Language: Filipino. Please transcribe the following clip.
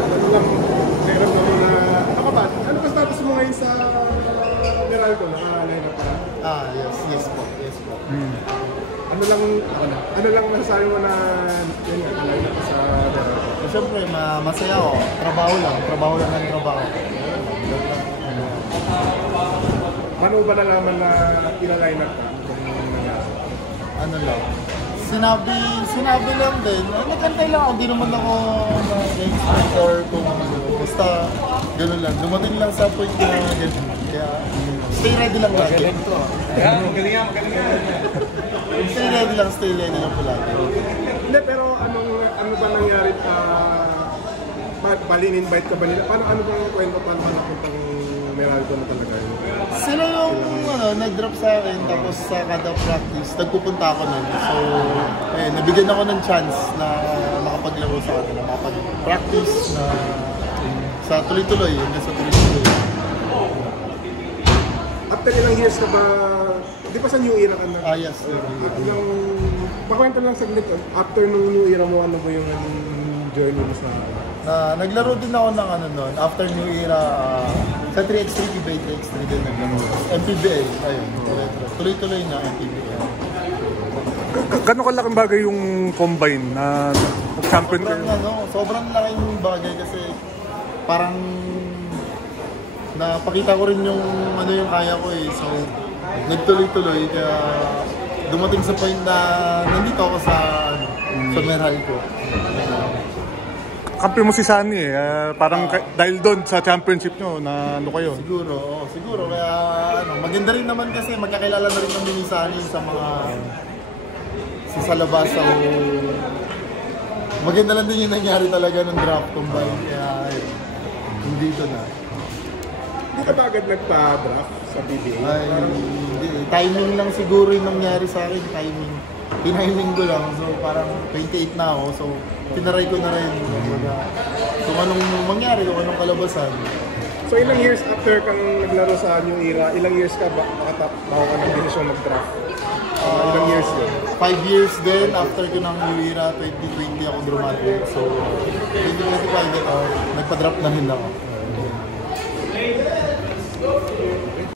ano lang, meron mo na, ano ka ba? Ano ba status mo ngayon sa Meralco? Naka-line up ka? Yes po. Ano lang masasabi mo na yun nga, line up ka sa Meralco? So, siyempre, masaya ako. Trabaho lang ng trabaho. Paano ba nalaman na ina-line up ka? Ano lang? Sinabi lang din. Nagkantay lang ako. Di naman ako na-expect or kung basta gano'n lang. Dumating lang sa point na gano'n. Kaya stay ready lang lagi. Magaling nga. Stay ready lang po lagi. Hindi, pero ano ba nangyari bali-invite ka ba nila? Ano bang kwento? Paano ka napuntang Meralco na talaga yun? Sila yung nag-drop sa akin, tapos sa kada practice, nagpupunta ako nun. So, nabigyan ako ng chance na makapaglaro sa kanila, makapag-practice na sa tuloy-tuloy, After ilang years ka ba, di pa sa New Era ka na? Yes. Pakwento lang saglit, after nung New Era mo, ano ba yung journey mo sa... naglaro din ako ng noon, after New Era, sa 3x3, PBA 3x3 din naglaro. MPBA, ayun, tuloy-tuloy na MPBA. Gano'ng kalaking bagay yung combine na champion kayo? Sobrang laking bagay kasi parang napakita ko rin yung yung kaya ko eh. So, nagtuloy-tuloy kaya dumating sa point na nandito ako sa Meralco. Kampiyon mo si Sunny parang dahil doon sa championship nyo na kayo? Siguro. Kaya maganda rin naman kasi magkakilala na rin kami ni Sunny sa mga sa labas. So, maganda lang din yung nangyari talaga ng draft combine. Kaya dito na. Hindi ka ba agad nagpa-draft sa PBA? Hindi. Timing lang siguro yung nangyari sa akin. Timing ko lang. So parang 28 na ako. So tinaray ko na rin. Kung anong mangyari, kung anong kalabasan. So ilang years after kang naglaro sa New Era, ilang years ka bago ka ng desisyon mag-draft? Ilang years yun? 5 years din after ko ng New Era, 2020 ako graduate. So 2025 nagpa-draft na rin ako.